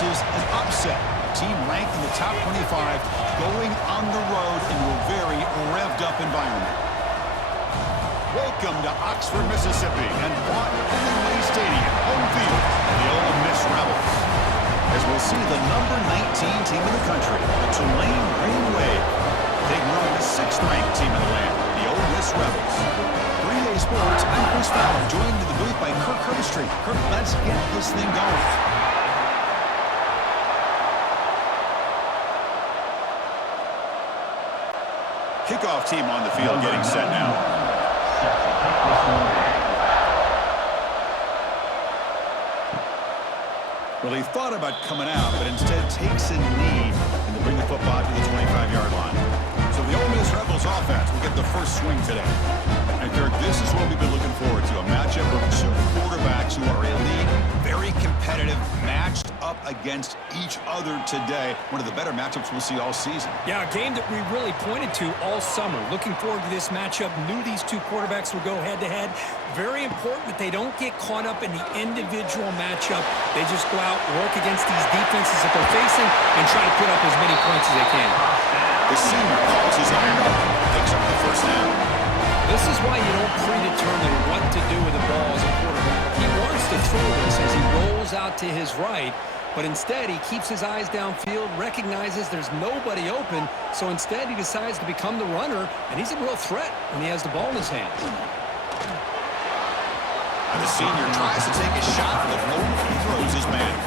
forces an upset. A team ranked in the top 25 going on the road into a very revved up environment. Welcome to Oxford, Mississippi, and Tulane Stadium, home field of the Ole Miss Rebels. As we'll see the number 19 team in the country, the Tulane Green Wave, taking on the 6th-ranked team in the land, the Ole Miss Rebels. 3A Sports, I'm Chris Fowler, joined in the booth by Kirk Herbstreit. Kirk, let's get this thing going. Kickoff team on the field getting set now. Well, he thought about coming out, but instead takes a knee and to bring the football to the 25-yard line. So the Ole Miss Rebels offense will get the first swing today. And Kirk, this is what we've been looking forward to, a matchup of two quarterbacks who are elite, very competitive, matched up against each other today. One of the better matchups we'll see all season. Yeah, a game that we really pointed to all summer. Looking forward to this matchup. Knew these two quarterbacks would go head-to-head. Very important that they don't get caught up in the individual matchup. They just go out, work against these defenses that they're facing, and try to put up as many points as they can. The senior calls his own up, picks up the first down. This is why you don't predetermine what to do with the ball as a quarterback. He wants to throw this as he rolls out to his right, but instead he keeps his eyes downfield, recognizes there's nobody open, so instead he decides to become the runner, and he's a real threat when he has the ball in his hands. And the senior tries to take a shot, but overthrows his man.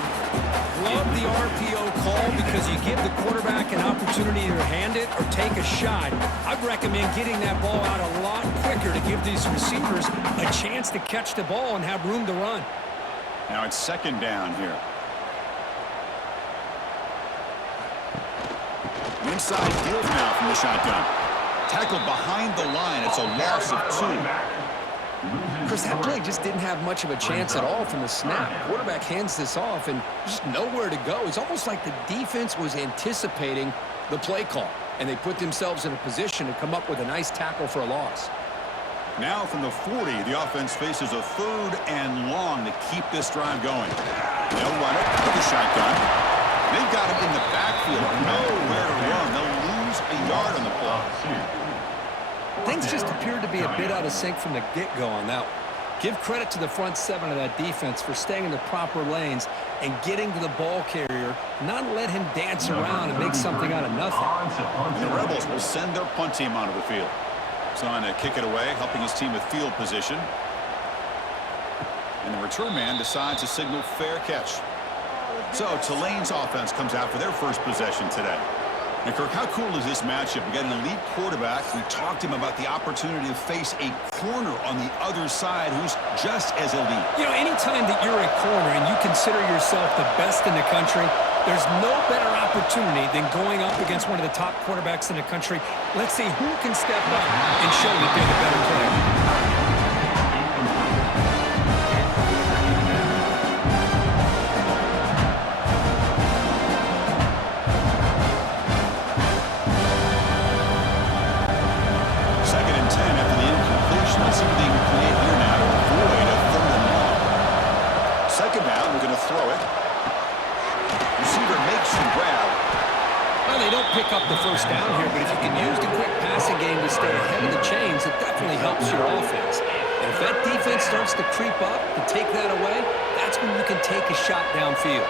Love the RPO call because you give the quarterback an opportunity to hand it or take a shot. I'd recommend getting that ball out a lot quicker to give these receivers a chance to catch the ball and have room to run. Now it's second down here. Inside field now from the shotgun. Tackled behind the line. It's a loss of 2. Chris, that play just didn't have much of a chance at all from the snap. Quarterback hands this off and just nowhere to go. It's almost like the defense was anticipating the play call, and they put themselves in a position to come up with a nice tackle for a loss. Now from the 40, the offense faces a 3rd and long to keep this drive going. They'll run it with the shotgun. They've got it in the backfield. Nowhere to run. They'll lose a yard on the play. Things just appeared to be a bit out of sync from the get-go on that one. Give credit to the front 7 of that defense for staying in the proper lanes and getting to the ball carrier, not let him dance around and make something out of nothing. The Rebels will send their punt team onto the field. So on to kick it away, helping his team with field position. And the return man decides to signal fair catch. So Tulane's offense comes out for their first possession today. Now, Kirk, how cool is this matchup? We got an elite quarterback. We talked to him about the opportunity to face a corner on the other side who's just as elite. You know, anytime that you're a corner and you consider yourself the best in the country, there's no better opportunity than going up against one of the top quarterbacks in the country. Let's see who can step up and show that they're the better player. Pick up the first down here, but if you can use the quick passing game to stay ahead of the chains, it definitely helps your offense. And if that defense starts to creep up to take that away, that's when you can take a shot downfield.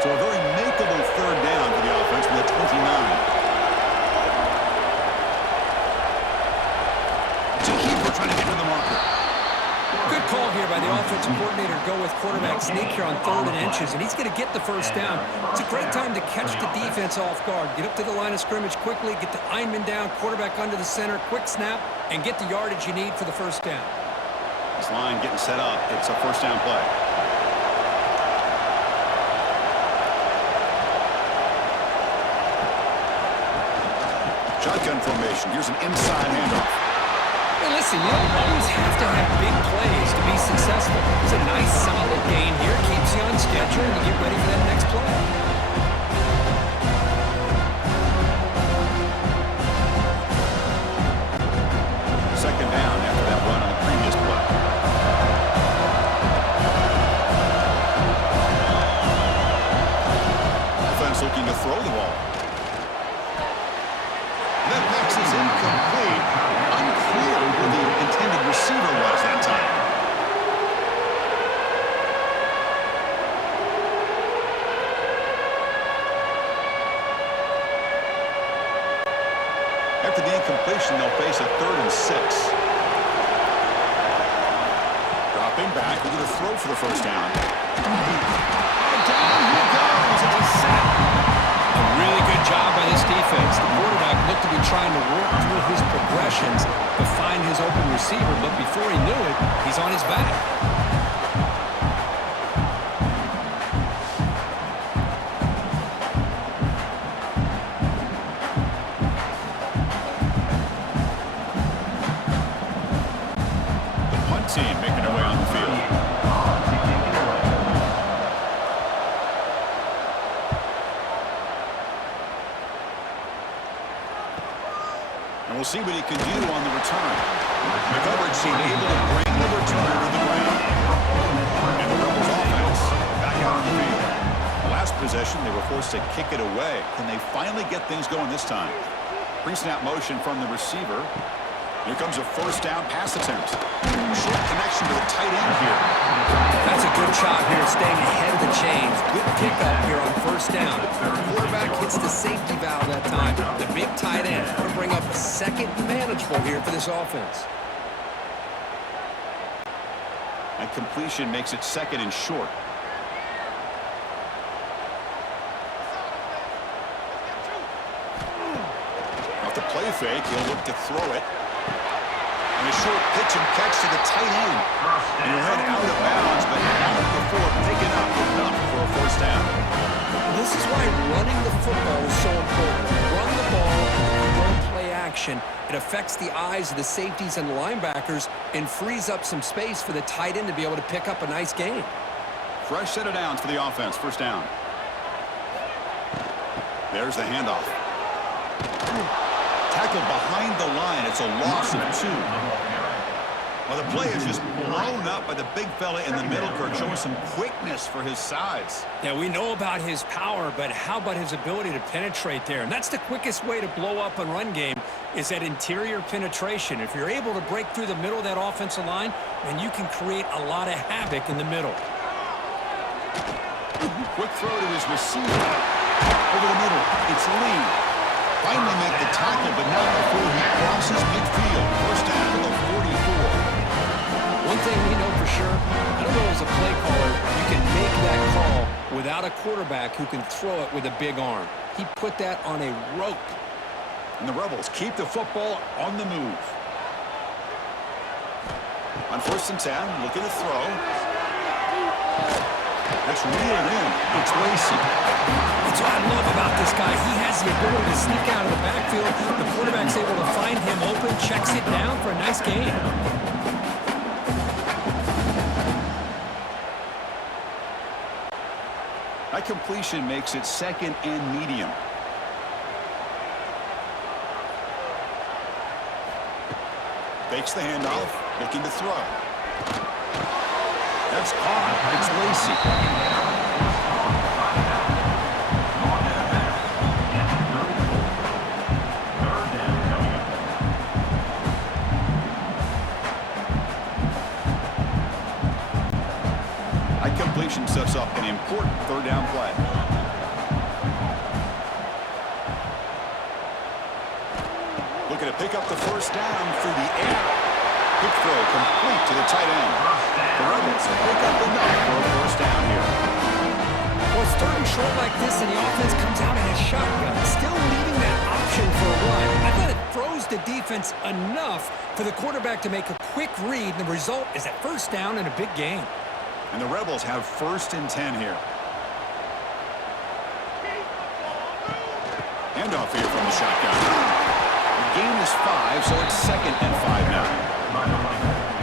So a very makeable 3rd down for the offense with a 29. It's a keeper trying to get to the marker. Good call here by the offensive coordinator to go with quarterback sneak here on 3rd and inches, and he's going to get the first down. It's a great time to catch the defense off guard. Get up to the line of scrimmage quickly, get the lineman down, quarterback under the center, quick snap, and get the yardage you need for the first down. This line getting set up. It's a first down play. Shotgun formation. Here's an inside handoff. Hey, listen, you don't always have to have big plays to be successful. It's a nice, solid gain here. Keeps you on schedule and you get ready for that next play. Second down after that run on the previous play. completion, they'll face a 3rd and 6. Dropping back, we're going to throw for the first down. And down he goes. It's a sack. A really good job by this defense. The quarterback looked to be trying to work through his progressions to find his open receiver, but before he knew it, he's on his back. Team making their way on the field. And we'll see what he can do on the return. The coverage team able to bring the return to the ground. And the Rebels offense back out on the field. The last possession, they were forced to kick it away. Can they finally get things going this time? Pre-snap motion from the receiver. Here comes a first down pass attempt. Short connection to the tight end here. That's a good job here, staying ahead of the chains. Good pickup here on first down. The quarterback hits the safety valve that time. The big tight end going to bring up a second manageable here for this offense. And completion makes it 2nd and short. Off the play fake, he'll look to throw it. And a short pitch and catch to the tight end. And he'll head out of bounds, but not before picking up enough for a first down. This is why running the football is so important. Run the ball and don't play action. It affects the eyes of the safeties and linebackers and frees up some space for the tight end to be able to pick up a nice gain. Fresh set of downs for the offense. First down. There's the handoff. Tackled behind the line. It's a loss of 2. Well, the play is just blown up by the big fella in the middle, Kirk, showing some quickness for his size. Yeah, we know about his power, but how about his ability to penetrate there? And that's the quickest way to blow up a run game is that interior penetration. If you're able to break through the middle of that offensive line, then you can create a lot of havoc in the middle. Quick throw to his receiver. Over the middle. It's Lee. Finally make the tackle, but not before he crosses midfield. First down to the 44. One thing we know for sure, I don't know as a play caller, you can make that call without a quarterback who can throw it with a big arm. He put that on a rope. And the Rebels keep the football on the move. On 1st and 10, looking to throw. That's reeled in. It's Lacey. That's what I love about this guy. He has the ability to sneak out of the backfield. The quarterback's able to find him open, checks it down for a nice gain. That completion makes it 2nd and medium. Fakes the handoff, looking to throw. That's caught. It's Lacey. Completion sets up an important 3rd down play. Looking to pick up the first down through the air. Quick throw complete to the tight end. The Rebels pick up enough for a first down here. Well, it's 3rd and short like this, and the offense comes out in a shotgun, still leaving that option for a run. I thought it throws the defense enough for the quarterback to make a quick read, and the result is a first down and a big gain. And the Rebels have 1st and 10 here. Handoff here from the shotgun. The gain is 5, so it's 2nd and 5 now.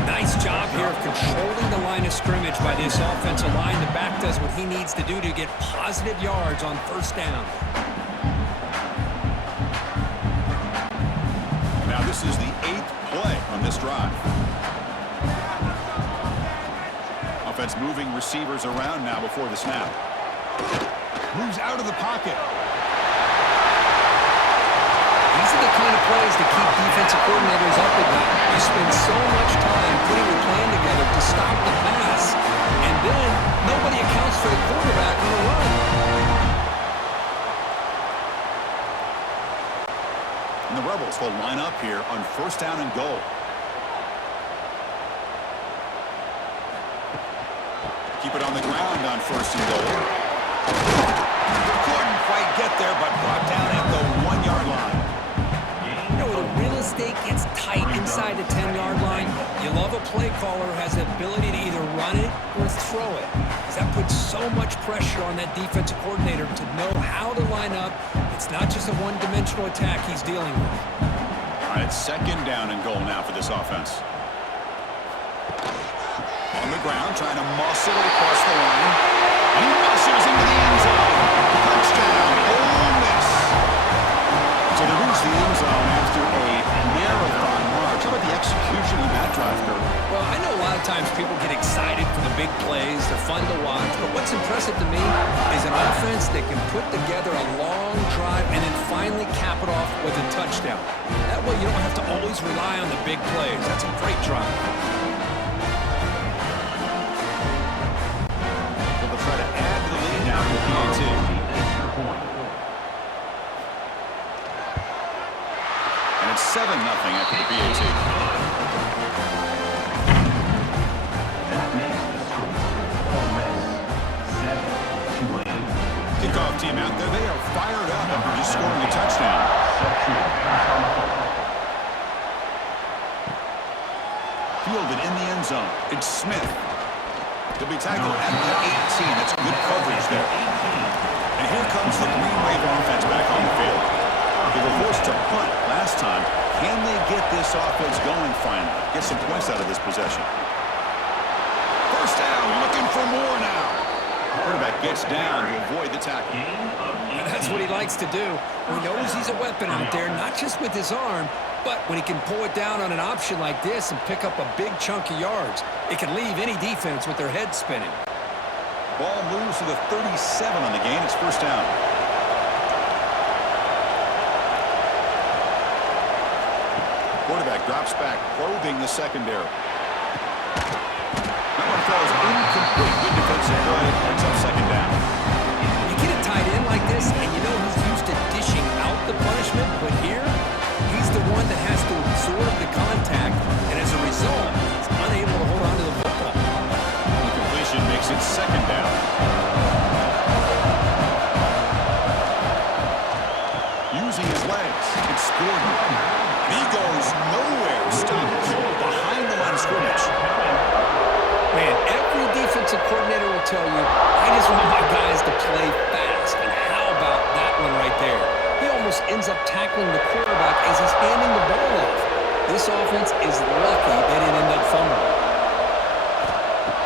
Nice job here of controlling the line of scrimmage by this offensive line. The back does what he needs to do to get positive yards on first down. Now this is the 8th play on this drive. Offense moving receivers around now before the snap. Moves out of the pocket. These are the kind of plays that keep defensive coordinators up at night. You spend so much time putting your plan together to stop the pass, and then nobody accounts for the quarterback on the run. And the Rebels Rebels will line up here on first down and goal. Keep it on the ground on first and goal. Couldn't quite get there, but brought down at the 1-yard line. You know, when the real estate gets tight inside the 10-yard line, you love a play caller who has the ability to either run it or throw it. Because that puts so much pressure on that defensive coordinator to know how to line up. It's not just a one-dimensional attack he's dealing with. All right, second down and goal now for this offense. On the ground, trying to muscle it across the line. And he muscles into the end zone. Touchdown, Ole Miss. So they reach the end zone after a marathon march. How about the execution of that drive, Kurt? Well, I know a lot of times people get excited for the big plays. They're fun to watch. But what's impressive to me is an offense that can put together a long drive and then finally cap it off with a touchdown. That way you don't have to always rely on the big plays. That's a great drive. Try to add to the lead now with PAT. And it's 7-0 after the PAT. Kickoff team out there. They are fired up after just scoring a touchdown. Fielded in the end zone. It's Smith. To be tackled at the 18. That's good coverage there. And here comes the Green Wave offense back on the field. They were forced to punt last time. Can they get this offense going finally? Get some points out of this possession. First down, looking for more now. Quarterback gets down to avoid the tackle. And that's what he likes to do. He knows he's a weapon out there, not just with his arm, but when he can pull it down on an option like this and pick up a big chunk of yards, it can leave any defense with their head spinning. Ball moves to the 37 on the gain. It's first down. Quarterback drops back, probing the secondary. That one falls incomplete. Good defensive play. Picks up second down. You get a tight end like this, and you know he's used to dishing out the punishment, but here, he's the one that has to absorb the contact, and as a result, he's unable to hold on to the football. Incompletion makes it second down. Using his legs, it's Gordon. He goes nowhere. Stopped cold behind the line of scrimmage. Man, every defensive coordinator will tell you, I just want my guys to play fast, and how about that one right there? He almost ends up tackling the quarterback as he's handing the ball off. This offense is lucky they didn't end up fumbling.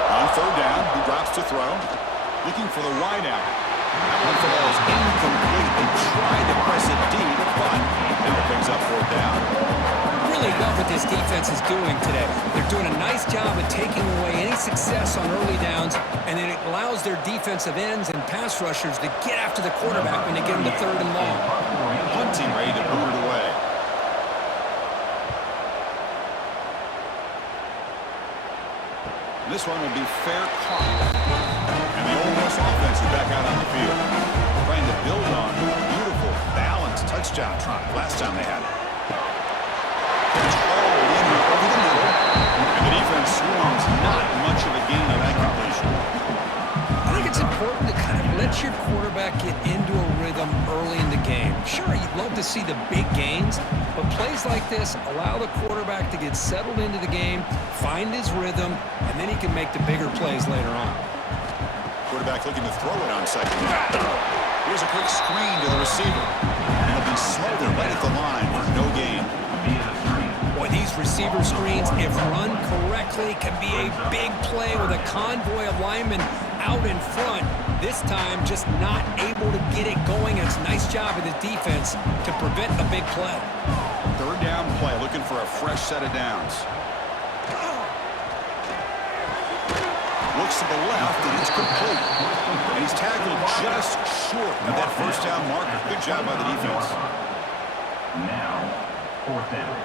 On third down, he drops to throw. Looking for the wide out. That one falls incomplete. They tried to press it deep, but now it brings up fourth down. Really love what this defense is doing today. They're doing a nice job of taking away any success on early downs, and then it allows their defensive ends and pass rushers to get after the quarterback when they get into third and long. Punting ready to boot it away. This one will be fair caught. And the Ole Miss offense is back out on the field. Trying to build on a beautiful, balanced touchdown drive last time they had it. Control in here over the middle. And the defense swarms not much of a gain on that completion. I think it's important to kind of let your quarterback get into a rhythm early in the game. Sure, you'd love to see the big gains, but plays like this allow the quarterback to get settled into the game, find his rhythm, and then he can make the bigger plays later on. Quarterback looking to throw it on second down. Here's a quick screen to the receiver. And it'll be smothered right at the line for no gain. Boy, these receiver screens, if run correctly, can be a big play with a convoy of linemen out in front. This time, just not able to get it going. It's a nice job of the defense to prevent a big play. Third down play, looking for a fresh set of downs. Looks to the left, and it's complete. And he's tackled just short of that first down marker. Good job by the defense. Now, fourth down.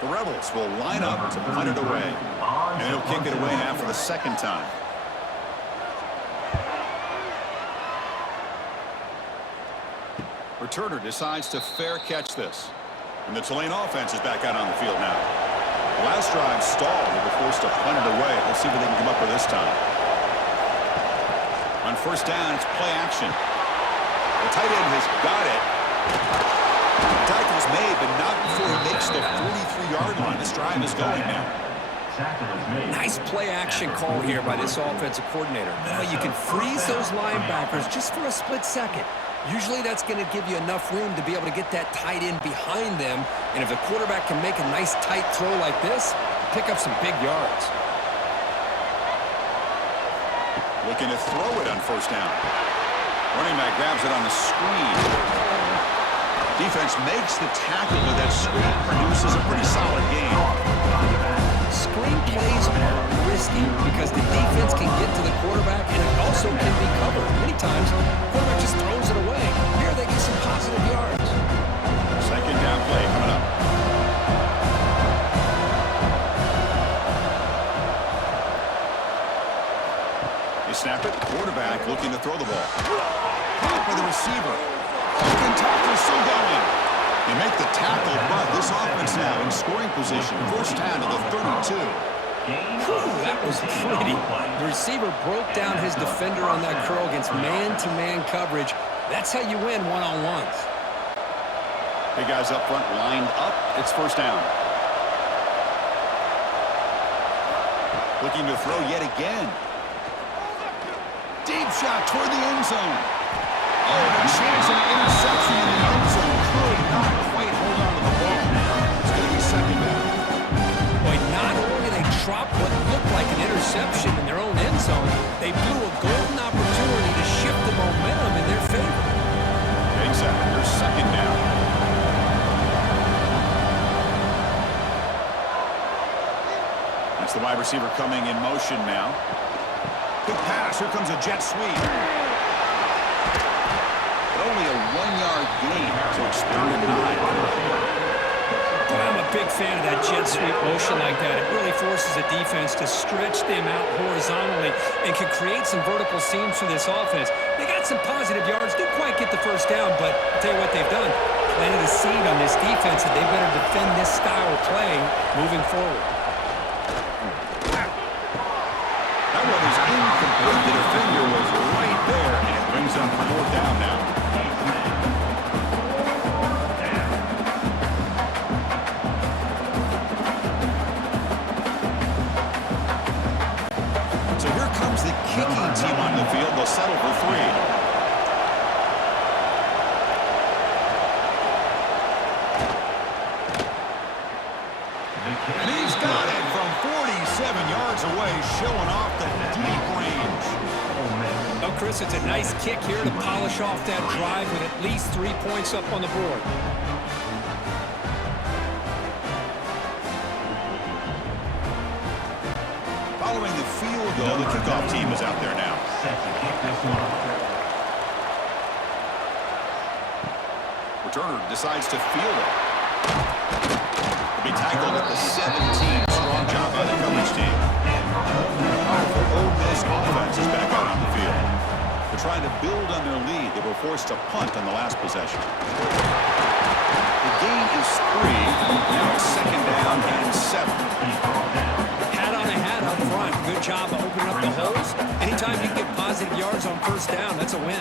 The Rebels will line up to punt it away. And he'll kick it away now for the second time. returner decides to fair catch this. And the Tulane offense is back out on the field now. The last drive stalled. They were forced to punt it away. Let's see what they can come up with this time. On first down, it's play action. The tight end has got it. The tackle is made, but not before he makes the 43-yard line. This drive is going now. Nice play action call here by this offensive coordinator. Now you can freeze those linebackers just for a split second. Usually that's going to give you enough room to be able to get that tight end behind them. And if the quarterback can make a nice tight throw like this, pick up some big yards. Looking to throw it on first down. Running back grabs it on the screen. Defense makes the tackle, but that screen produces a pretty solid game. Screen plays are risky because the defense can get to the quarterback and it also can be covered. Many times, the quarterback just throws it away. Here they get some positive yards. Second down play coming up. They snap it. Quarterback looking to throw the ball. Caught by the receiver. Second tackle still going. They make the tackle, but this offense now in scoring position. First down to the 32. Whew, that was pretty. The receiver broke down his defender on that curl against man-to-man coverage. That's how you win one-on-ones. Big guys up front lined up. It's first down. Looking to throw yet again. Deep shot toward the end zone. Oh, a chance of interception in the end zone. Could not quite hold on to the ball. It's going to be second down. Boy, not only did they drop what looked like an interception in their own end zone, they blew a golden opportunity to shift the momentum in their favor. Exactly. There's second down. That's the wide receiver coming in motion now. Big pass. Here comes a jet sweep. But only a 1-yard gain, so it's 3rd and 9. Boy, I'm a big fan of that jet sweep motion like that. It really forces the defense to stretch them out horizontally and can create some vertical seams for this offense. They got some positive yards. Didn't quite get the first down, but I'll tell you what they've done. Planted a seed on this defense that they better defend this style of playing moving forward. That one is incomplete. The defender was right there, and it brings up 4th down now. So here comes the kicking team on the field. They'll settle for 3. And he's got it from 47 yards away, showing off the deep range. Oh, Chris, it's a nice kick here to polish off that drive with at least 3 points up on the board. Following the field goal, the kickoff team is out there now. Returner decides to field it. Be tackled at the 17. Strong job by the coverage team. The powerful Ole Miss offense is back out on the field. They're trying to build on their lead. They were forced to punt on the last possession. The gain is 3. Now it's 2nd down and 7. Hat on a hat up front. Good job of opening up the holes. Anytime you get positive yards on first down, that's a win.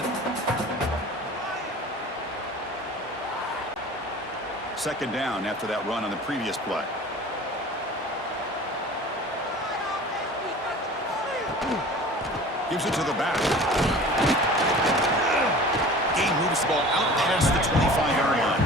2nd down after that run on the previous play. Gives it to the back. Gain moves the ball out past the 25-yard line.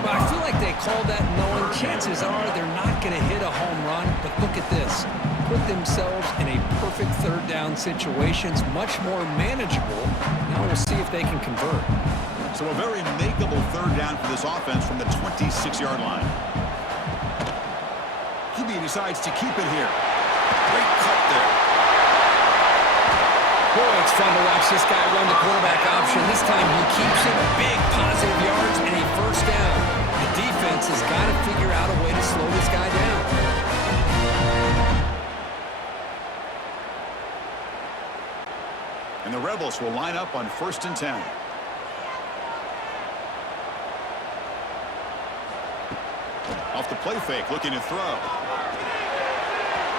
But I feel like they called that knowing chances are they're not going to hit a home run. But look at this. Put themselves in a perfect 3rd down situation. It's much more manageable. Now we'll see if they can convert. So a very makeable 3rd down for this offense from the 26-yard line. QB decides to keep it here. Great cut there. Boy, it's fun to watch this guy run the quarterback option. This time he keeps it. Big positive yards and a first down. The defense has got to figure out a way to slow this guy down. And the Rebels will line up on 1st and 10. play fake, looking to throw.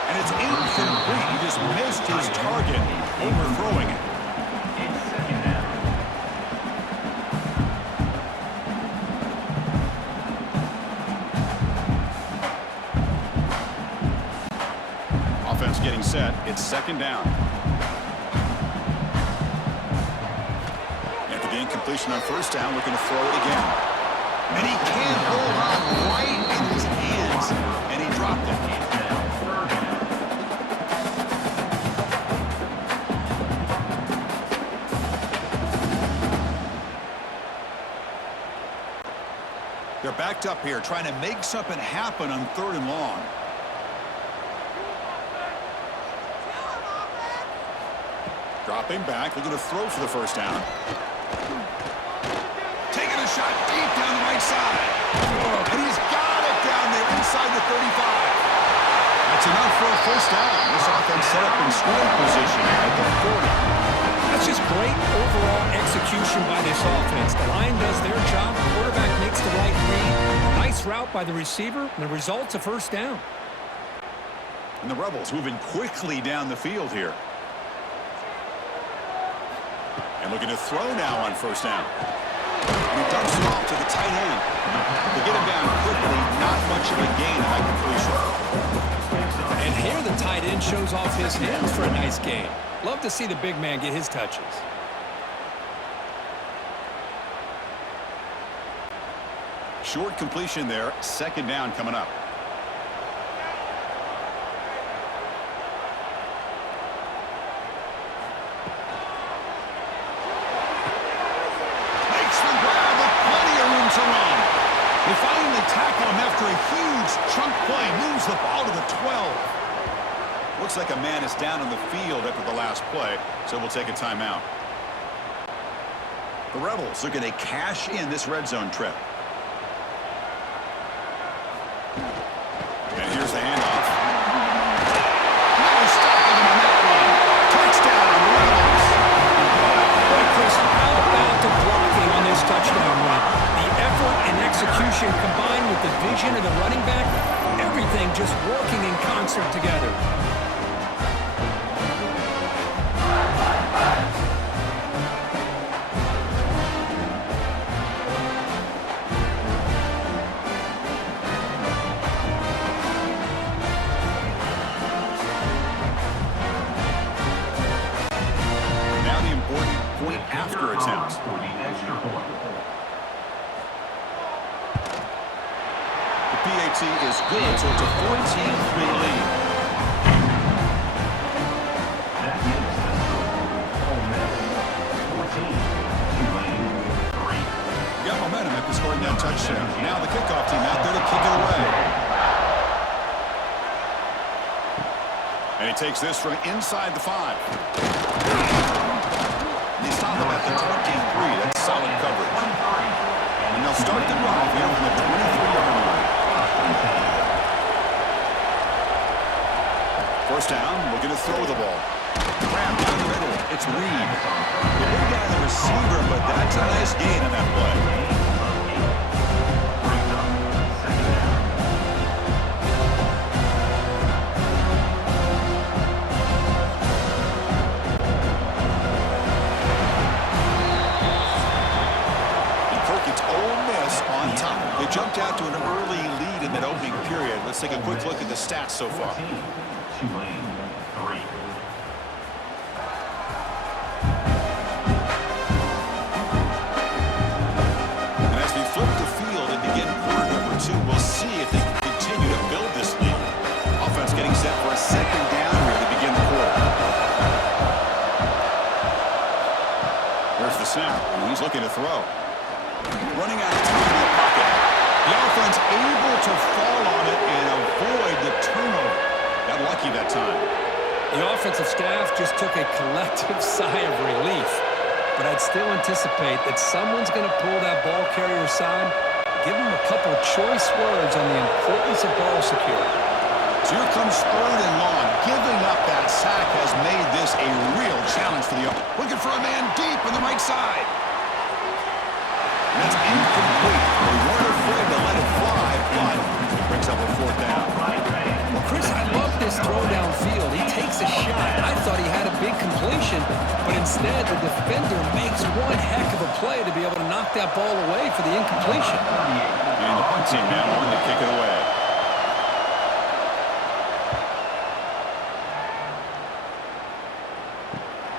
And it's incomplete. He just missed his target, overthrowing it. It's second down. Offense getting set. It's second down. After the incompletion on first down, looking to throw it again. And he can't hold on right in his hands, and he dropped it. They're backed up here, trying to make something happen on 3rd and long. Dropping back, looking to throw for the first down. Taking a shot deep down the right side. And he's got it down there inside the 35. That's enough for a first down. This offense set up in scoring position at the 40. That's just great overall execution by this offense. The line does their job. The quarterback makes the right read. Nice route by the receiver, and the result's a first down. And the Rebels moving quickly down the field here. And looking to throw now on first down. And he dumps it off to the tight end. To get him down quickly, not much of a gain on that completion. And here the tight end shows off his hands for a nice gain. Love to see the big man get his touches. Short completion there. Second down coming up. Makes the grab with plenty of room to run. They finally tackle him after a huge chunk play. Moves the ball to the 12. Looks like a man is down on the field after the last play, so we'll take a timeout. The Rebels looking to cash in this red zone trip. And here's the handoff. No stopping him on that one. Touchdown, Rebels. Boy, Chris, how about the blocking on this touchdown run? The effort and execution combined with the vision of the running back, everything just working in concert together. After attempt. For the extra point. The PAT is good, so it's a 14-3 lead. That makes the score. Ole Miss 14, Tulane 3. Got momentum after scoring that touchdown. Now the kickoff team out there to kick it away. And he takes this from inside the 5. They stop him at the 23. That's solid coverage. And they'll start the drive here from the 23-yard line. First down, looking to throw the ball. Grab down the middle. It's Reed. The big guy, the receiver, but that's a nice gain on that play. They jumped out to an early lead in that opening period. Let's take a quick look at the stats so far. Tulane 3. And as we flip the field and begin quarter number 2, we'll see if they can continue to build this lead. Offense getting set for a second down here to begin the quarter. Here's the snap, and he's looking to throw. Running out of time in the pocket. The offense able to fall on it and avoid the turnover. Got lucky that time. The offensive staff just took a collective sigh of relief. But I'd still anticipate that someone's going to pull that ball carrier aside, give him a couple of choice words on the importance of ball security. So here comes 3rd and long. Giving up that sack has made this a real challenge for the offense. Looking for a man deep on the right side. And that's incomplete. They weren't afraid to let it fly, but brings brings up a fourth down. Well, Chris, I love this throw downfield. He takes a shot. I thought he had a big completion, but instead the defender makes one heck of a play to be able to knock that ball away for the incompletion. And the punt team now on to kick it away.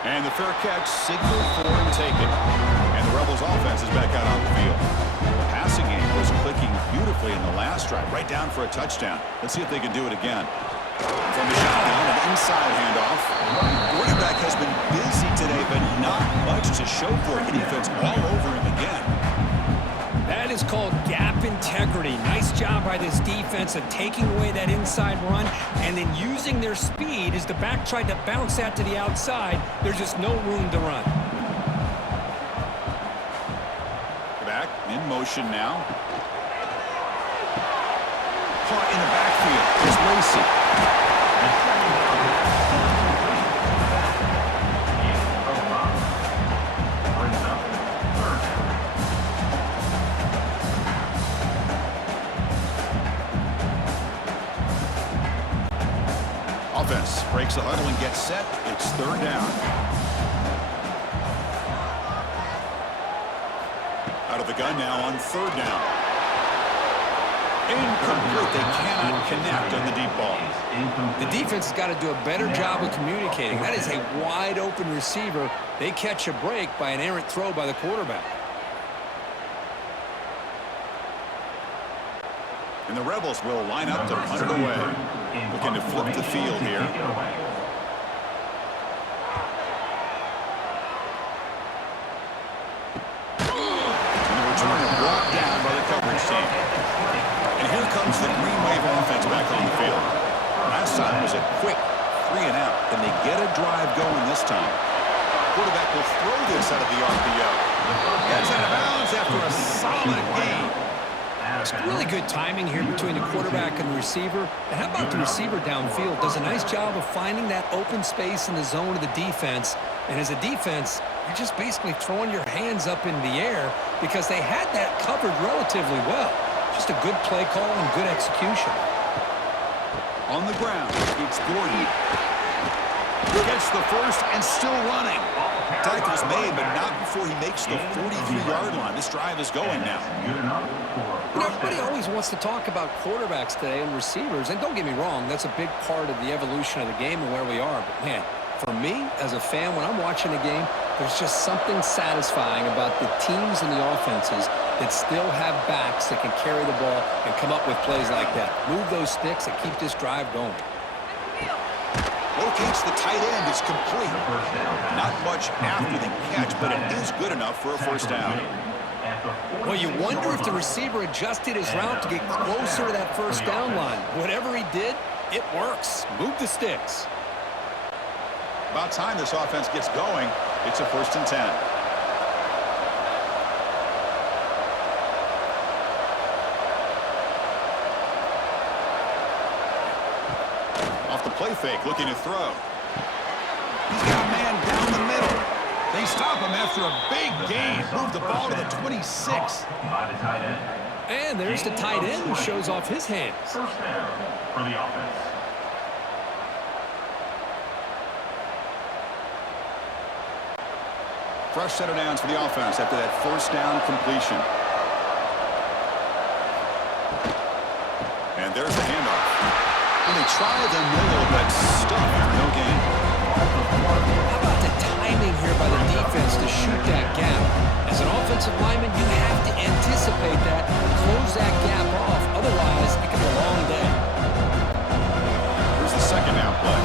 And the fair catch signal for and taken. And the Rebels offense is back out on the field. The passing game was clicking beautifully in the last drive, right down for a touchdown. Let's see if they can do it again. From the shotgun, an inside handoff. The running back has been busy today, but not much to show for it. The defense all over him again. That is called gap integrity. Nice job by this defense of taking away that inside run and then using their speed as the back tried to bounce that to the outside. There's just no room to run. Back in motion now. Caught in the backfield is Lacey. Offense breaks the huddle and gets set. It's third down. Out of the gun now on third down. Incomplete. They cannot connect on the deep ball. The defense has got to do a better job of communicating. That is a wide open receiver. They catch a break by an errant throw by the quarterback. And the Rebels will line up to punt it away. Looking to flip the field here. And the returner brought down by the coverage team. And here comes the Green Wave offense back on the field. Last time was a quick 3 and out. Can they get a drive going this time? Quarterback will throw this out of the RPO. Gets out of bounds after a solid gain. It's really good timing here between the quarterback and the receiver. And how about the receiver downfield? Does a nice job of finding that open space in the zone of the defense. And as a defense, you're just basically throwing your hands up in the air because they had that covered relatively well. Just a good play call and good execution. On the ground, it's Gordon. Gets the first and still running. Tackle's made, but not before he makes the 43-yard line. This drive is going now. You know, everybody always wants to talk about quarterbacks today and receivers, and don't get me wrong, that's a big part of the evolution of the game and where we are. But, man, for me, as a fan, when I'm watching a game, there's just something satisfying about the teams and the offenses that still have backs that can carry the ball and come up with plays like that. Move those sticks and keep this drive going. Locates the tight end. It's complete. Not much after the catch, but it is good enough for a first down. Well, you wonder if the receiver adjusted his route to get closer to that first down line. Whatever he did, it works. Move the sticks. About time this offense gets going. It's a 1st and 10. Off the play fake, looking to throw. He's got a man down the middle. They stop him after a big gain. Move the ball to the 26. And there's the tight end who shows off his hands. First down for the offense. Fresh set of downs for the offense after that first down completion. And there's the handoff. And they try the middle, but stuck after no gain. How about the timing here by the defense to shoot that gap? As an offensive lineman, you have to anticipate that, close that gap off. Otherwise, it can be a long day. Here's the second down play.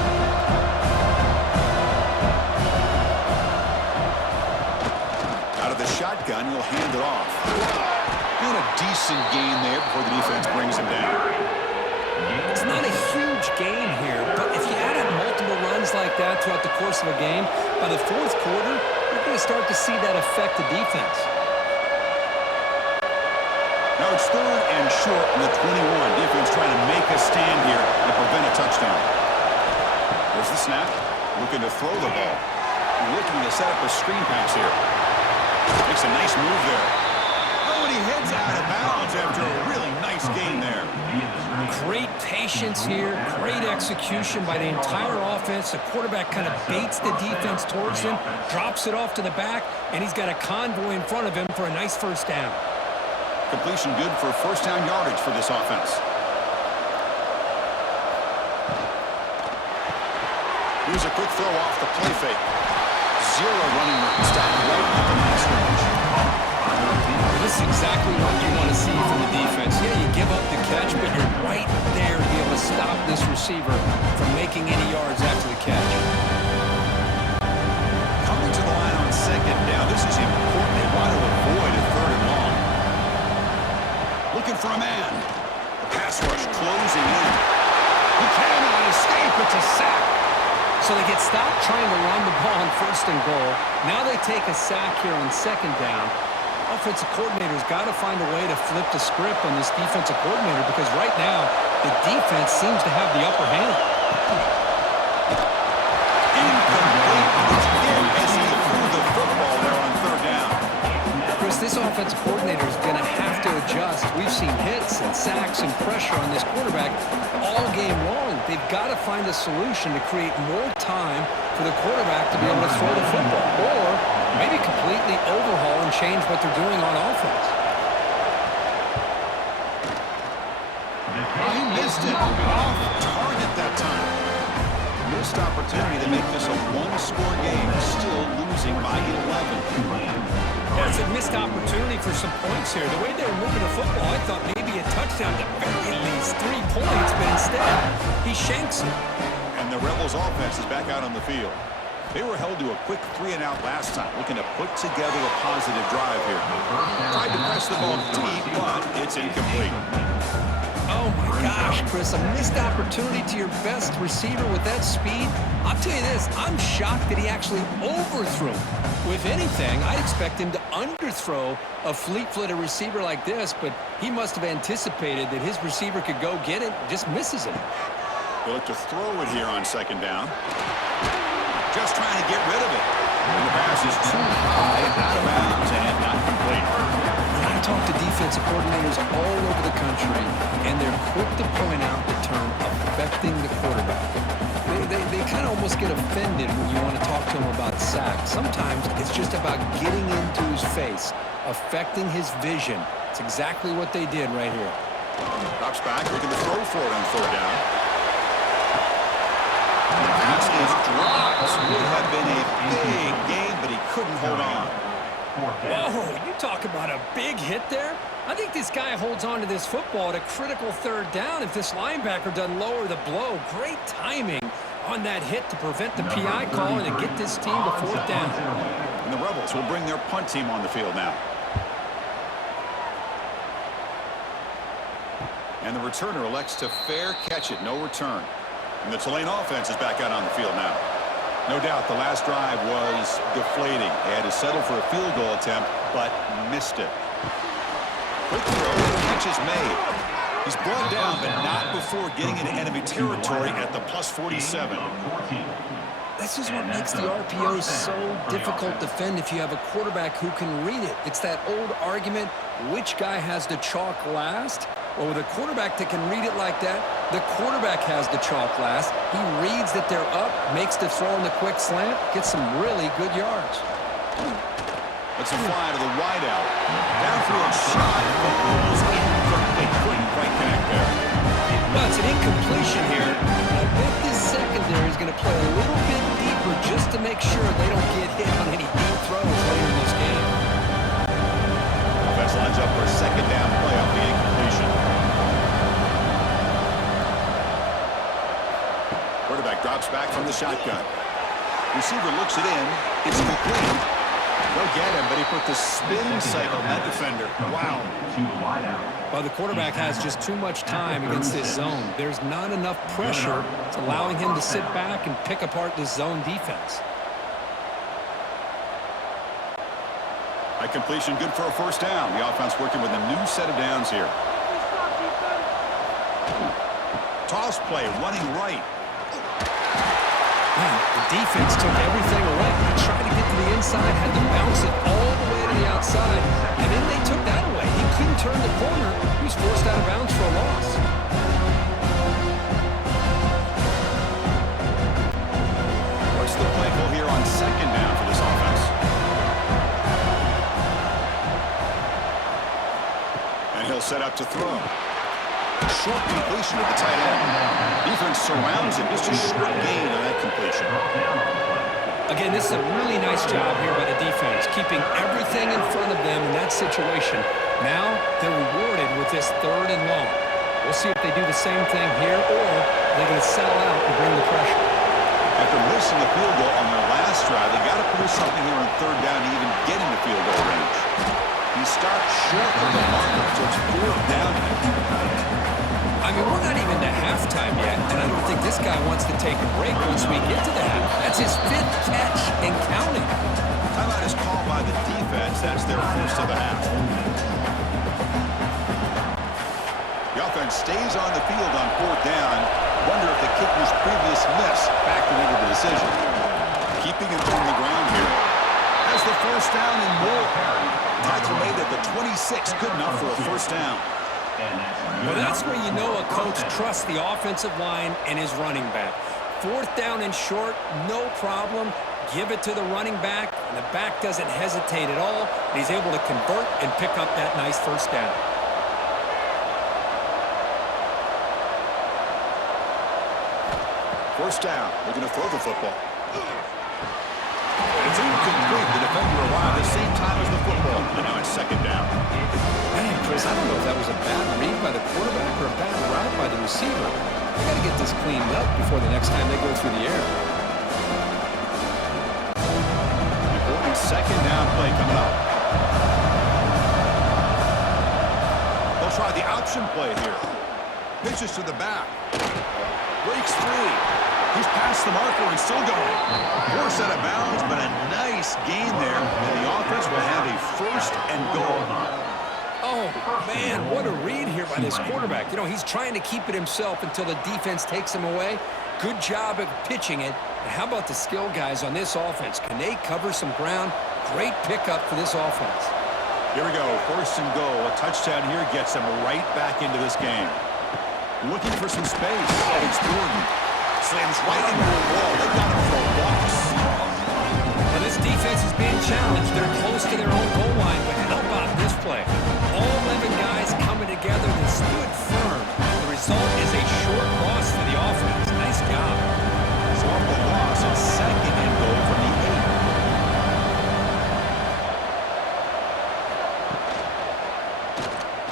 Out of the shotgun, he'll hand it off. And a decent gain there before the defense brings him down. It's not a huge gain here, but if you add up multiple runs like that throughout the course of a game, by the 4th quarter, you're going to start to see that affect the defense. Now it's 3rd and short in the 21. Defense trying to make a stand here and prevent a touchdown. There's the snap. Looking to throw the ball. Looking to set up a screen pass here. Makes a nice move there. Oh, and he heads out of bounds after a really nice gain there. Great patience here, great execution by the entire offense. The quarterback kind of baits the defense towards him, drops it off to the back, and he's got a convoy in front of him for a nice first down. Completion good for first down yardage for this offense. Here's a quick throw off the play fake. Zero running room. Stop right at the line of scrimmage. This is exactly what you want to see from the defense. Yeah, you give up the catch, but you're right there to be able to stop this receiver from making any yards after the catch. Coming to the line on second down. This is important. They want to avoid a third and long. Looking for a man. The pass rush closing in. He cannot escape. It's a sack. So they get stopped trying to run the ball on first and goal. Now they take a sack here on second down. Offensive coordinator's got to find a way to flip the script on this defensive coordinator because right now the defense seems to have the upper hand. Incomplete. It's in as he threw the football there on third down. Chris, this offensive coordinator is going to have to adjust. We've seen hits and sacks and pressure on this quarterback all game long. They've got to find a solution to create more time for the quarterback to be able to throw the football or maybe completely overhaul and change what they're doing on offense. He missed it. Off target that time. Missed opportunity to make this a one-score game. Still losing by 11. That's a missed opportunity for some points here. The way they were moving the football, I thought maybe a touchdown at the very least 3 points, but instead he shanks it. And the Rebels offense is back out on the field. They were held to a quick 3-and-out last time, looking to put together a positive drive here. Tried to press the ball deep, but it's incomplete. Oh my gosh, Chris, a missed opportunity to your best receiver with that speed. I'll tell you this, I'm shocked that he actually overthrew. With anything, I'd expect him to underthrow a fleet-footed receiver like this, but he must have anticipated that his receiver could go get it, just misses it. They look to throw it here on second down. Just trying to get rid of it. And the pass is too high, out of bounds, and not complete. I talk to defensive coordinators all over the country, and they're quick to point out the term affecting the quarterback. They kind of almost get offended when you want to talk to them about sacks. Sometimes it's just about getting into his face, affecting his vision. It's exactly what they did right here. Drops back, looking to throw for it on third down. The pass is dropped. Would have been a big game, but he couldn't hold on. Whoa, you talk about a big hit there. I think this guy holds on to this football at a critical third down if this linebacker doesn't lower the blow. Great timing on that hit to prevent the PI call and to get this team to fourth down. And the Rebels will bring their punt team on the field now. And the returner elects to fair catch it, no return. And the Tulane offense is back out on the field now. No doubt the last drive was deflating. They had to settle for a field goal attempt, but missed it. Quick throw, catch is made. He's brought down, but not before getting into enemy territory at the plus 47. This is what makes the RPO so difficult to defend if you have a quarterback who can read it. It's that old argument, which guy has the chalk last? Well, with a quarterback that can read it like that, the quarterback has the chalk last. He reads that they're up, makes the throw in the quick slant, gets some really good yards. It's a fly to the wideout. Downfield shot. Falls incomplete. Couldn't quite connect there. Well, it's an incompletion here. I bet this secondary is going to play a little bit deeper just to make sure they don't get hit on any deep throws later in this game. Offense lines up for a second down play off the incompletion. Quarterback drops back from the shotgun. Receiver looks it in. It's complete. They'll get him, but he put the spin cycle on that defender. Wow. Well, the quarterback has just too much time against this zone. There's not enough pressure. It's allowing him to sit back and pick apart this zone defense. A completion good for a first down. The offense working with a new set of downs here. Toss play, running right. Man, the defense took everything away. He tried to get to the inside, had to bounce it all the way to the outside, and then they took that away. He couldn't turn the corner. He was forced out of bounds for a loss. out to throw. Short completion to the tight end. Defense surrounds him. Just a short gain on that completion. Again, this is a really nice job here by the defense, keeping everything in front of them in that situation. Now they're rewarded with this 3rd and long. We'll see if they do the same thing here, or they're going to settle out and bring the pressure. After missing a field goal on their last drive, they got to produce something here on 3rd down to even get into field goal range. He starts short of the marker, so it's 4th down. I mean, we're not even to halftime yet, and I don't think this guy wants to take a break once we get to the half. That's his 5th catch and counting. Timeout is called by the defense. That's their first of the half. The offense stays on the field on 4th down. Wonder if the kicker's previous miss factored into the decision. Keeping him on the ground here. Has the 1st down and more. Tackle made at the 26. Good enough for a 1st down. Well, that's where you know a coach trusts the offensive line and his running back. 4th down and short, no problem. Give it to the running back, and the back doesn't hesitate at all. He's able to convert and pick up that nice 1st down. First down. Looking to throw the football. It's incomplete. The defender arrived at the same time as the football. And now it's 2nd down. Man, Chris, I don't know if that was a bad read by the quarterback or a bad route by the receiver. They got to get this cleaned up before the next time they go through the air. Important 2nd down play coming up. They'll try the option play here. Pitches to the back. Breaks free. He's past the marker and still going. Force out of bounds, but a nice gain there. And the offense will have a 1st and goal. Oh, man, what a read here by this quarterback. You know, he's trying to keep it himself until the defense takes him away. Good job at pitching it. And how about the skill guys on this offense? Can they cover some ground? Great pickup for this offense. Here we go. 1st and goal. A touchdown here gets them right back into this game. Looking for some space. It's Gordon. Slams right into the wall. They got him for a loss. Well, this defense is being challenged. They're close to their own goal line, but how about this play? All 11 guys coming together. They stood firm. The result is a short loss for the offense. Nice job. So off the loss, it's 2nd and goal from the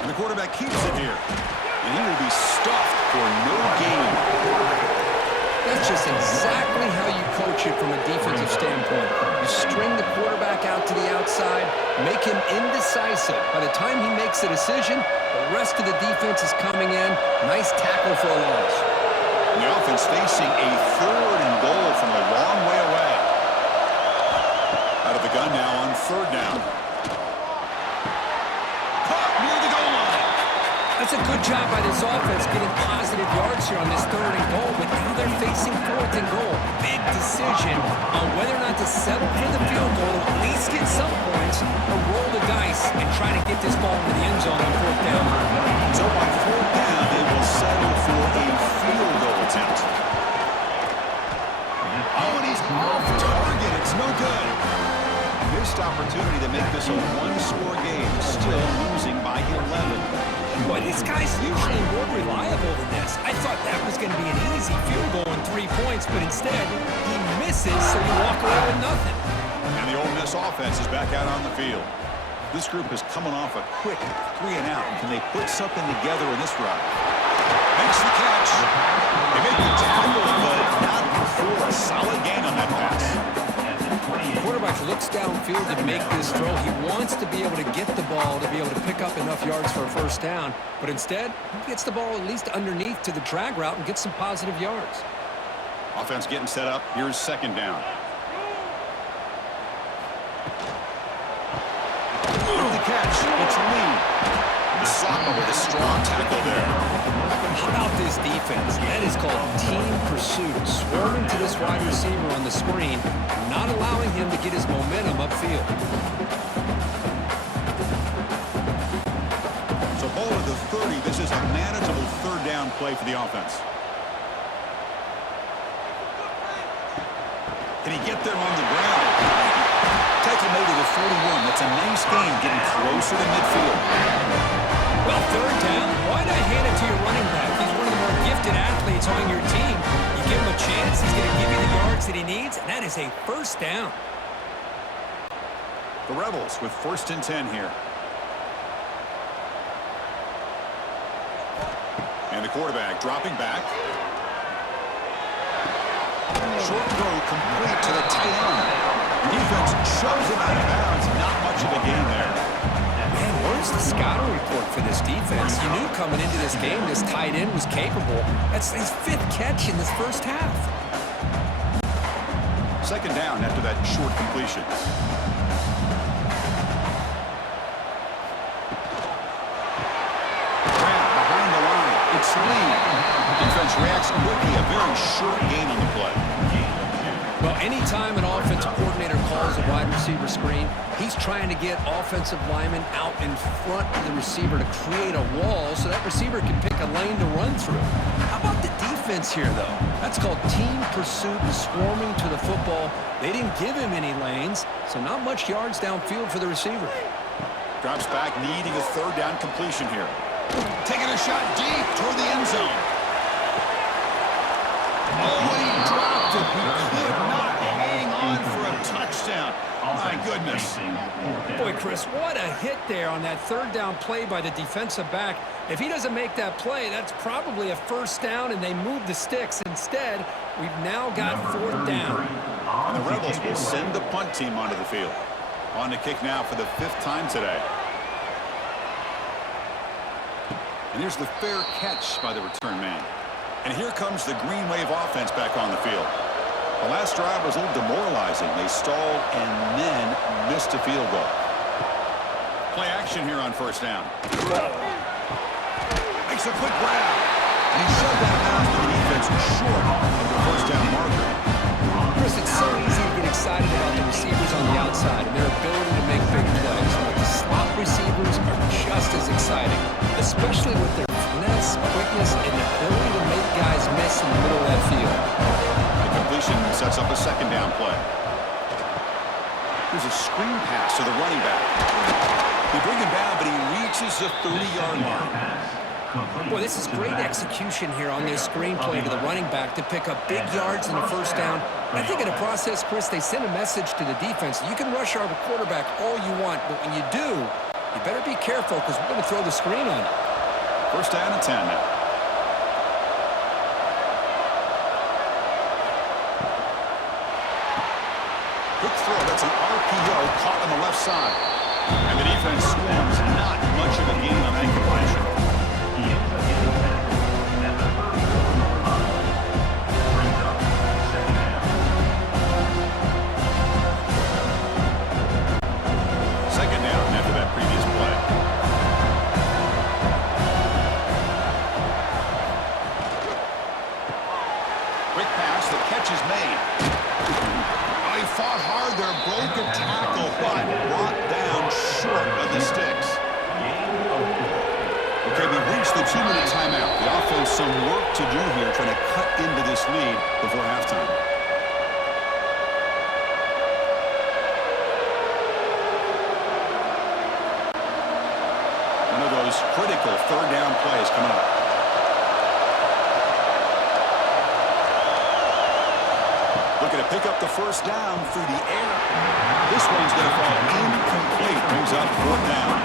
8. And the quarterback keeps it here. And he will be stuffed for no gain. That's just exactly how you coach it from a defensive standpoint. You string the quarterback out to the outside, make him indecisive. By the time he makes a decision, the rest of the defense is coming in. Nice tackle for a loss. And the offense facing a 3rd and goal from a long way away. Out of the gun now on 3rd down. Caught near the goal line. That's a good job by this offense getting positive yards here on this 3rd and goal, but now they're facing 4th and goal. Big decision on whether or not to settle for the field goal, at least get some points, or roll the dice and try to get this ball into the end zone on 4th down. So on 4th down, they will settle for a field goal attempt. Oh, and he's off target. It's no good. Missed opportunity to make this a 1-score game, still losing by 11. Boy, this guy's usually more reliable than this. I thought that was going to be an easy field goal and 3 points, but instead, he misses, so you walk away with nothing. And the Ole Miss offense is back out on the field. This group is coming off a quick 3 and out. Can they put something together in this drive? Makes the catch. They make the tackle, but not before a solid gain on that pass. The quarterback looks downfield to make this throw. He wants to be able to get the ball to be able to pick up enough yards for a 1st down, but instead, he gets the ball at least underneath to the drag route and gets some positive yards. Offense getting set up. Here's 2nd down. The catch. It's Lee. The stopper with a strong tackle there. How about this defense? That is called team pursuit. Swarming to this wide receiver on the screen, not allowing him to get his momentum upfield. So ball at the 30. This is a manageable 3rd down play for the offense. Can he get there on the ground? Tackle made to the 41. That's a nice gain, getting closer to midfield. Well, third down, why not hand it to your running back? He's one of the more gifted athletes on your team. You give him a chance, he's going to give you the yards that he needs, and that is a first down. The Rebels with 1st and 10 here. And the quarterback dropping back. Short throw complete to the tight end. Defense shoves him out of bounds. Not much of a gain there. Man, where's the scouting report for this defense? You knew coming into this game this tight end was capable. That's his 5th catch in this first half. 2nd down after that short completion. Behind the line, it's Lee. Defense reacts quickly. A very short gain on the play. Well, anytime an offensive coordinator calls a wide receiver screen, he's trying to get offensive linemen out in front of the receiver to create a wall so that receiver can pick a lane to run through. How about the defense here, though? That's called team pursuit and swarming to the football. They didn't give him any lanes, so not much yards downfield for the receiver. Drops back, needing a 3rd down completion here. Taking a shot deep toward the end zone. Oh, he dropped it. He could not hang on for a touchdown. My goodness. Boy, Chris, what a hit there on that 3rd down play by the defensive back. If he doesn't make that play, that's probably a first down, and they move the sticks. Instead, we've now got 4th down. And the Rebels will send the punt team onto the field. On the kick now for the 5th time today. And here's the fair catch by the return man. And here comes the Green Wave offense back on the field. The last drive was a little demoralizing. They stalled and then missed a field goal. Play action here on 1st down. Makes a quick grab. And he shoved that out to the defense short of the 1st down marker. Chris, it's so easy to get excited about the receivers on the outside and their ability to make big plays. But the slot receivers are just as exciting, especially with their finesse, quickness, and ability to make guys miss in the middle of that field. The completion sets up a 2nd down play. Here's a screen pass to the running back. They bring him down, but he reaches the 30-yard line. Boy, this is great execution here on this screen play to the running back to pick up big yards in the 1st down. And I think in the process, Chris, they send a message to the defense. You can rush our quarterback all you want, but when you do, you better be careful because we're going to throw the screen on you. 1st down and 10 now. Quick throw. That's an RPO caught on the left side. And the defense swarms. Not much of a gain on that completion. The 2-minute timeout. The offense some work to do here trying to cut into this lead before halftime. One of those critical 3rd down plays coming up. Looking to pick up the 1st down through the air. This one's going to fall incomplete. Brings up 4th down.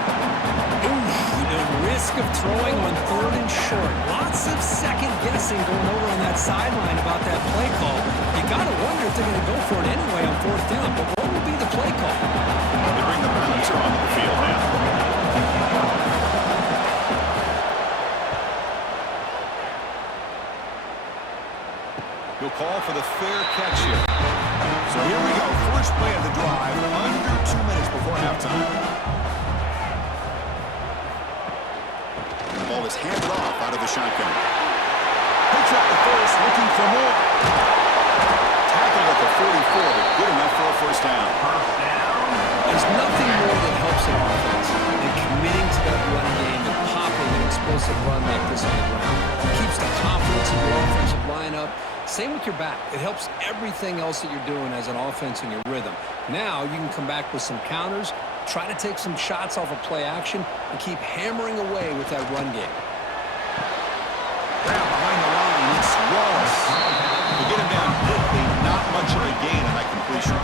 The risk of throwing on 3rd and short. Lots of second guessing going over on that sideline about that play call. You got to wonder if they're going to go for it anyway on 4th down. But what will be the play call? They bring the punter onto the field now. He'll call for the fair catch here. So here we go. First play of the drive. Under 2 minutes before halftime. Ball is handed off out of the shotgun. Picks up the first, looking for more. Tackled at the 44, but good enough for a 1st down. There's nothing more that helps an offense than committing to that running game and popping an explosive run like this on the ground. It keeps the confidence of your offensive lineup. Same with your back. It helps everything else that you're doing as an offense in your rhythm. Now you can come back with some counters Try to take some shots off of play action and keep hammering away with that run game. Grab behind the line. It's Wallace. To get him down quickly, not much of a gain on that completion.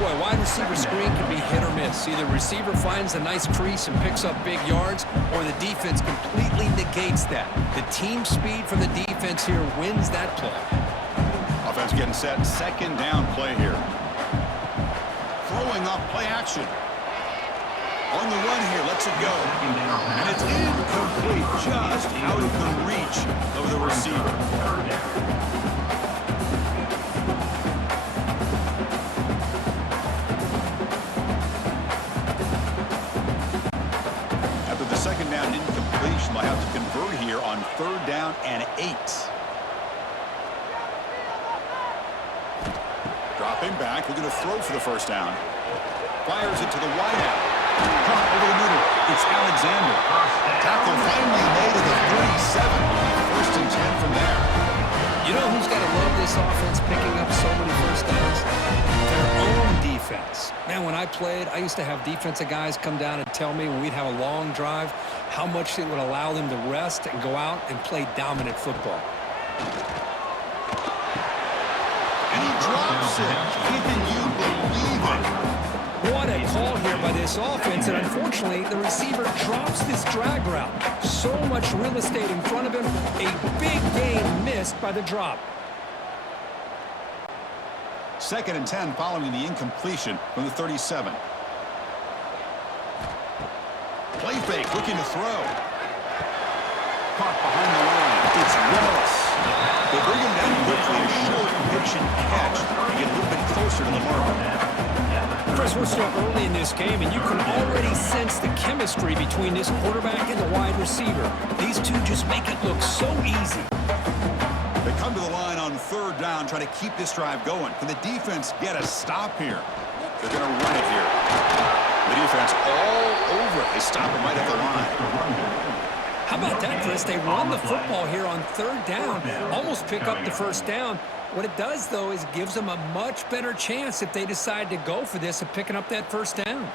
Boy, wide receiver screen can be hit or miss. Either receiver finds a nice crease and picks up big yards, or the defense completely negates that. The team speed from the defense here wins that play. Offense getting set. Second down play here. Throwing up play action. On the run here, lets it go. And it's incomplete, just out of the reach of the receiver. After the second down incompletion, they'll have to convert here on 3rd down and 8. Dropping back, looking to throw for the first down. Fires it to the wideout. Caught over the middle. It's Alexander. Tackle finally made at the 37. 1st and 10 from there. You know who's got to love this offense picking up so many first downs? Their own defense. Man, when I played, I used to have defensive guys come down and tell me when we'd have a long drive how much it would allow them to rest and go out and play dominant football. And he drops it. Can you believe it? What a call here by this offense, and unfortunately, the receiver drops this drag route. So much real estate in front of him, a big gain missed by the drop. 2nd and 10 following the incompletion from the 37. Play fake, looking to throw. Caught behind the line. It's Wallace. They bring him down quickly, a short pitch and catch to get a little bit closer to the mark. Chris, we're still early in this game, and you can already sense the chemistry between this quarterback and the wide receiver. These two just make it look so easy. They come to the line on 3rd down, trying to keep this drive going. Can the defense get a stop here? They're going to run it here. The defense all over it. They stop him right at the line. How about that, Chris? They run the football here on 3rd down, almost pick up the first down. What it does, though, is it gives them a much better chance if they decide to go for this of picking up that first down.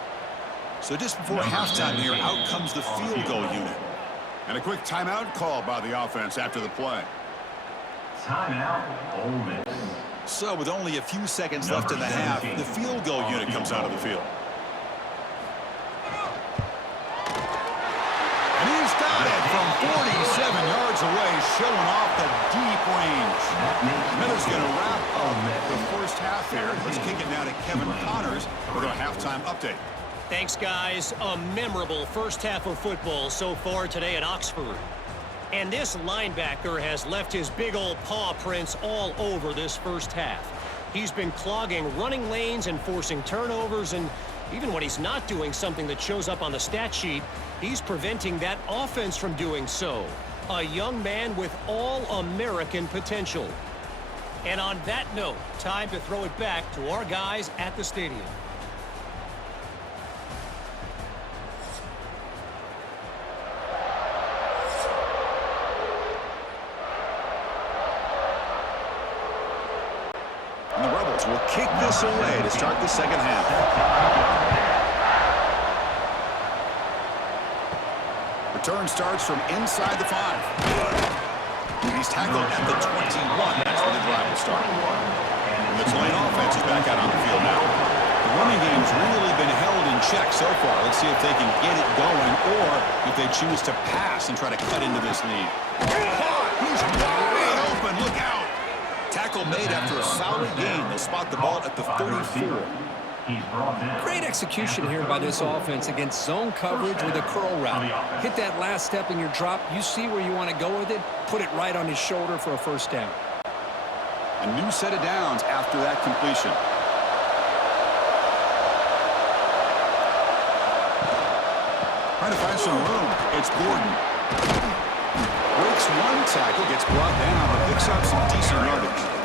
So just before halftime here, out comes the field goal unit. And a quick timeout call by the offense after the play. Timeout, Ole Miss. So with only a few seconds left in the half, the field goal unit comes out of the field. And he's got it from 47 yards away, showing off the deep range. Miller's going to wrap up the first half here. Let's kick it now to Kevin Connors with our halftime update. Thanks, guys. A memorable first half of football so far today at Oxford. And this linebacker has left his big old paw prints all over this first half. He's been clogging running lanes and forcing turnovers, and even when he's not doing something that shows up on the stat sheet, he's preventing that offense from doing so. A young man with all-American potential. And on that note, time to throw it back to our guys at the stadium. And the Rebels will kick this away to start the second half. Return starts from inside the 5. He's tackled at the 21. That's where the drive will start. And the Tulane offense is back out on the field now. The running game's really been held in check so far. Let's see if they can get it going or if they choose to pass and try to cut into this lead. He's wide open. Look out. Tackle made after a solid gain. They'll spot the ball at the 34. Great execution here by this offense against zone coverage with a curl route. Hit that last step in your drop. You see where you want to go with it. Put it right on his shoulder for a first down. A new set of downs after that completion. Trying to find some room. It's Gordon. Breaks one tackle, gets brought down, but picks up some decent yardage.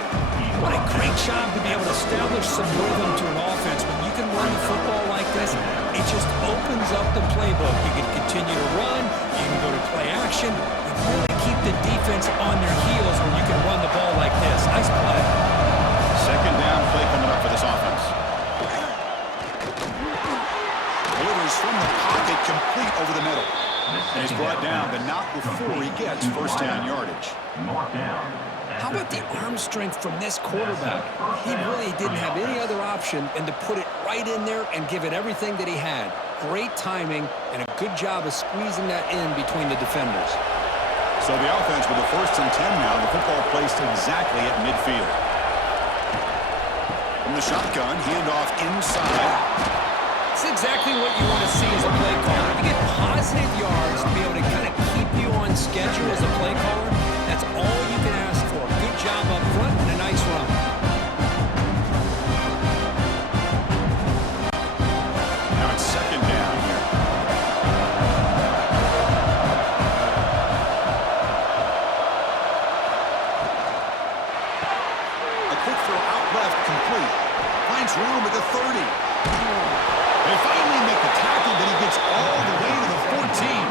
What a great job to be able to establish some rhythm to an offense. When you can run the football like this, it just opens up the playbook. You can continue to run, you can go to play action, and really keep the defense on their heels when you can run the ball like this. Nice play. Second down play coming up for this offense. how about the arm strength from this quarterback? He really didn't have any other option than to put it right in there and give it everything that he had. Great timing and a good job of squeezing that in between the defenders. So the offense with the 1st and 10 now. The football placed exactly at midfield. From the shotgun, handoff inside. It's exactly what you want to see as a play caller. You get positive yards to be able to kind of keep you on schedule as a play caller. That's all you can ask for. Good job up front and a nice run. Now it's 2nd down here. A quick throw out left, complete. Finds room at the 30. They finally make the tackle, but he gets all the way to the 14.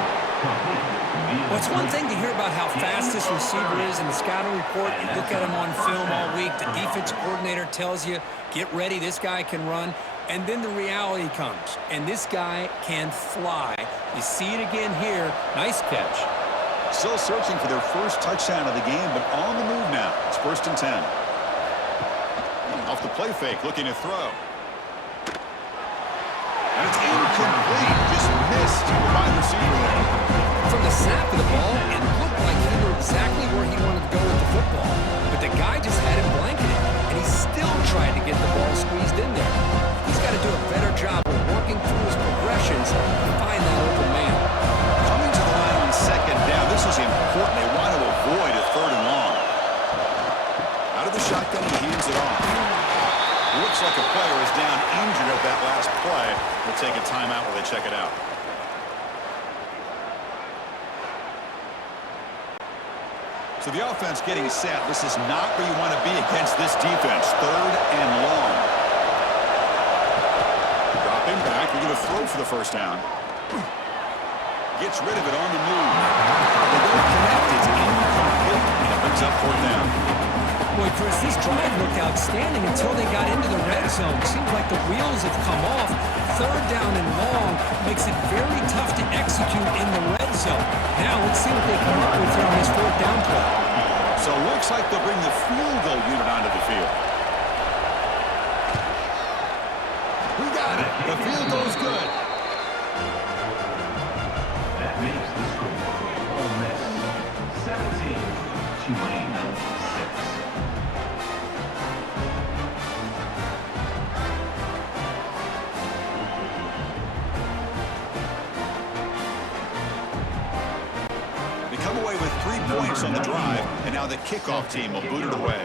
Well, it's one thing to hear about how fast this receiver is in the scouting report. You look at him on film all week. The defense coordinator tells you, get ready, this guy can run. And then the reality comes, and this guy can fly. You see it again here. Nice catch. Still searching for their first touchdown of the game, but on the move now. It's 1st and 10. Off the play fake, looking to throw. And it's incomplete. Just missed the wide receiver there. From the snap of the ball, it looked like he knew exactly where he wanted to go with the football. But the guy just had him blanketed, and he still tried to get the ball squeezed in there. He's got to do a better job of working through his progressions to find that open man. Coming to the line on 2nd down. This is important. They want to avoid a 3rd and long. Out of the shotgun, he hands it off. Looks like a player is down injured at that last play. We'll take a timeout while they check it out. So the offense getting set. This is not where you want to be against this defense. 3rd and long. Dropping back. We're going to throw for the 1st down. Gets rid of it on the move. They don't connect. It's incomplete. And it brings up 4th down. Boy, Chris, this drive looked outstanding until they got into the red zone. Seems like the wheels have come off. 3rd down and long makes it very tough to execute in the red zone. Now let's see what they come up with here on this 4th down play. So it looks like they'll bring the field goal unit onto the field. Who got it? The field goal's good. That makes the score Ole Miss 17, Tulane 6. They come away with 3 points on the drive, and now the kickoff team will boot it away.